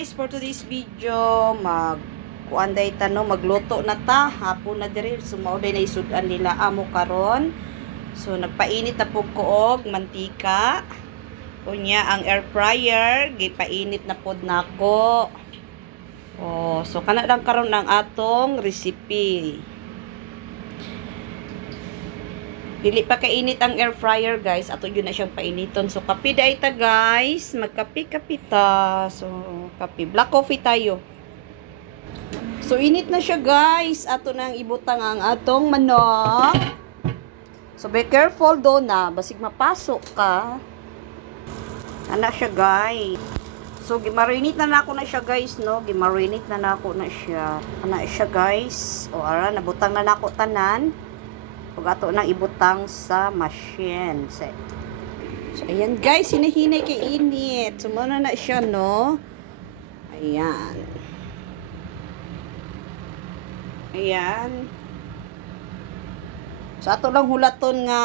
guys, for today's video, kuanday tanong, magluto na ta, hapon na diri, sumauday na isudan nila amo karon. So nagpainit na po ko og mantika. Unya ang air fryer, gipainit na pod nako. Oh, so kana lang karon ang atong recipe. Dili pa kainit ang air fryer, guys. Ato yun na siyang painiton. So, kape da ita, guys. Magkape-kape ta. So, kape. Black coffee tayo. So, init na siya, guys. Ato nang ibutang ang atong manok. So, be careful do na. Basig mapasok ka. Ana siya, guys. So, gimarinate na ako na siya, guys, no? Gimarinate na ako na siya. Ana siya, guys. O, ara, nabutang na ako tanan. Pag ato nang ibutang sa machine. So, ayan guys, hinahinay kay init. Sumuna na siya, no? Ayan. Ayan. So, ato lang hulaton nga,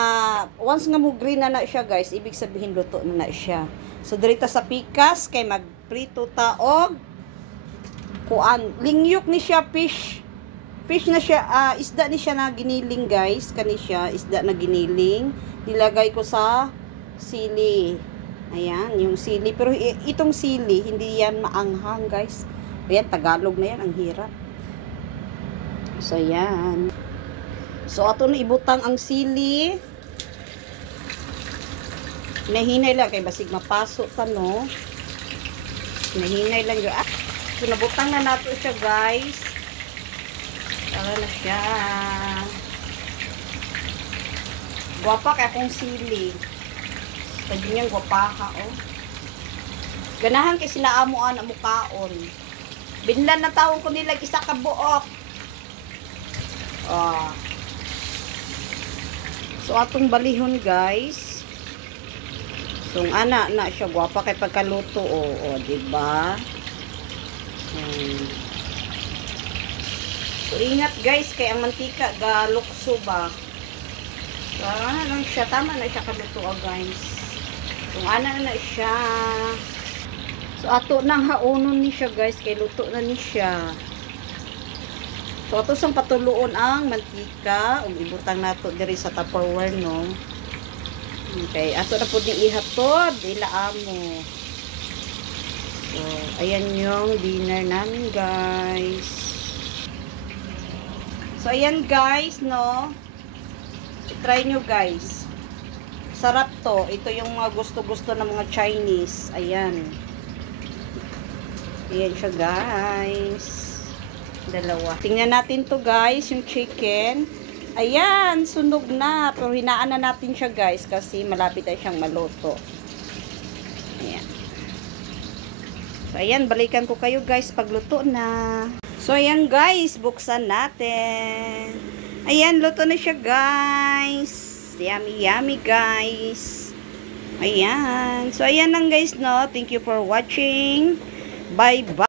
once nga mo green na siya, guys, ibig sabihin luto na siya. So, dirita sa pikas, kay magprito taog. Kuan, lingyok ni siya, fish na siya, isda ni siya na giniling, guys. Kani siya, isda na giniling. Nilagay ko sa sili. Ayan, yung sili. Pero itong sili, hindi yan maanghang, guys. Ayan, Tagalog na yan, ang hirap. So, ayan. So, ato na ibutang ang sili. Nahinay lang, kay basig mapasok ka, no? Nahinay lang yun. So, nabutang na nato siya, guys. Tara na siya. Guwapa kaya kong sili. Sabi niyang guwapa ka, oh. Ganahan kay sila amuan ang mukaon. Binlan na tawon ko nila isa ka buok. Oh. So, atong balihon, guys. So, ana na siya. Guwapa kay pagkaluto, oh. Oh, diba? So, ingat guys, kay ang mantika galukso ba. So, ano lang siya, tama na siya kaluto, guys. Kung ano na siya. So, ato nang haunon ni siya, guys, kay luto na ni siya. So, ato sang patuluon ang mantika. Ibutang nato diri sa Tupperware, no. Okay, ato na po di ihatod, ila amo. So, ayan yung dinner namin, guys. So, ayan guys, no? I-try nyo guys. Sarap to. Ito yung mga gusto-gusto ng mga Chinese. Ayan. Ayan siya guys. Dalawa. Tingnan natin to guys, yung chicken. Ayan, sunog na. Pero hinaan na natin siya guys kasi malapit na siyang maluto. Ayan. So, ayan, balikan ko kayo guys pagluto na. So, ayan guys, buksan natin. Ayan, luto na siya guys. Yummy, yummy guys. Ayan. So, ayan lang guys, no. Thank you for watching. Bye-bye.